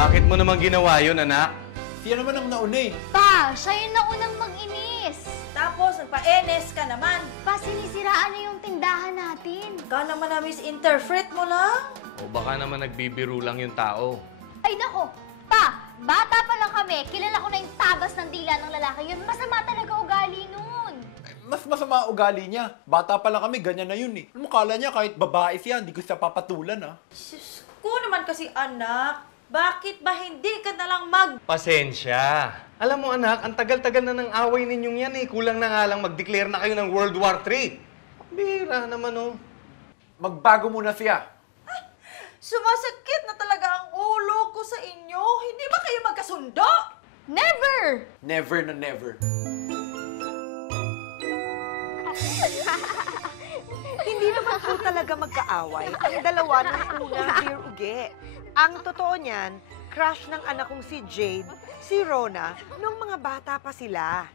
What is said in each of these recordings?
Bakit mo naman ginawa yun, anak? Siya naman ang nauna eh. Pa, siya yung naunang mag-inis. Tapos, nagpa-enes ka naman. Pa, sinisiraan na yung tindahan natin. Ka naman na misinterpret mo lang. O baka naman nagbibiro lang yung tao. Ay nako, pa, bata pa lang kami. Kilala ko na yung tabas ng dila ng lalaki yun. Masama talaga ugali nun. Mas masama ang ugali niya. Bata pa lang kami, ganyan na yun eh. Ano mo kala niya kahit babae siya, hindi ko siya papatulan ah. Sus, ko naman kasi anak, bakit ba hindi ka na lang Pasensya. Alam mo anak, ang tagal-tagal na ng away ninyong yan eh. Kulang na nga lang mag-declare na kayo ng World War III. Bira naman oh. Magbago muna siya. Sumasakit na talaga ang ulo ko sa inyo. Hindi ba kayo magkasundo? Never! Never na never. Hindi naman po talaga magkaaway ang dalawa ng unang Dear Uge. Ang totoo niyan, crush ng anak kong si Jade, si Rona, nung mga bata pa sila.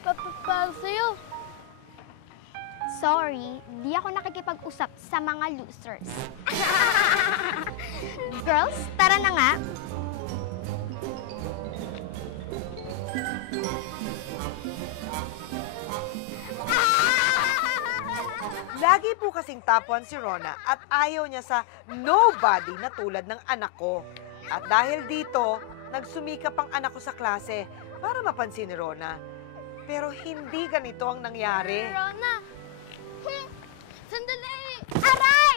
Para sa'yo. Sorry, di ako nakikipag-usap sa mga losers. Girls, tara na nga. Lagi po kasing tapuan si Rona at ayaw niya sa nobody na tulad ng anak ko. At dahil dito, nagsumikap ang anak ko sa klase para mapansin ni Rona. Pero hindi ganito ang nangyari. Rona! Sandali! Aray!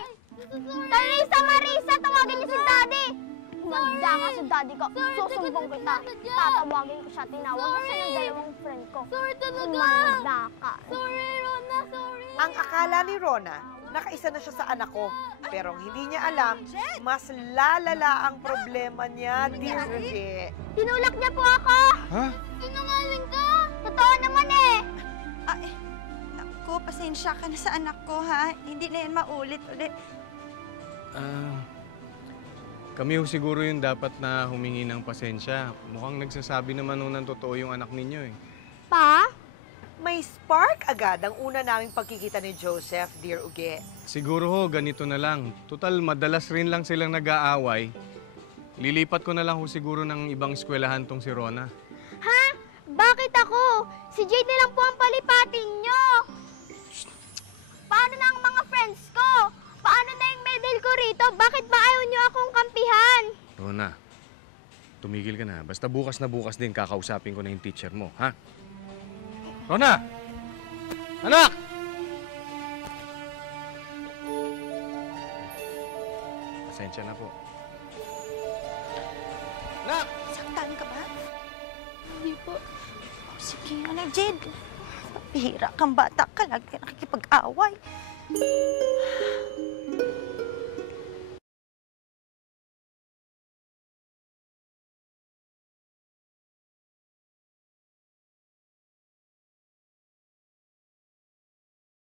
Marisa! Marisa! Tawagin niyo si Daddy! Magda ka sa Daddy ko. Susumbong kita. Tatawagin ko siya. Tinawag ko siya ng dalawang friend ko. Sorry talaga! Magda ka. Sorry, Rona! Sorry! Ang akala ni Rona, nakaisa na siya sa anak ko. Pero ang hindi niya alam, mas lalala ang problema niya, Dear Uge. Tinulak niya po ako! Ha? Sinungaling ka! Totoo naman eh! Ay, naku, pasensya ka na sa anak ko, ha? Hindi na yan maulit ulit. Kami ho siguro yung dapat na humingi ng pasensya. Mukhang nagsasabi naman ho ng totoo yung anak ninyo eh. Pa? May spark agad ang una naming pagkikita ni Joseph, Dear Uge. Siguro ho, ganito na lang. Total, madalas rin lang silang nag-aaway. Lilipat ko na lang ho siguro ng ibang eskwelahan tong si Rona. Ha? Bakit ako? Si Jade na lang po ang palipatin nyo! Paano na ang mga friends ko? Paano na yung medal ko rito? Bakit ba ayaw nyo akong kampihan? Rona, tumigil ka na. Basta bukas na bukas din kakausapin ko na yung teacher mo, ha? Rona! Anak! Pasensya na po. Anak! Saktan ka ba? Hindi po. Oh, sige, anak Jade. Pihira kang bata ka. Lagi ka nakikipag-away.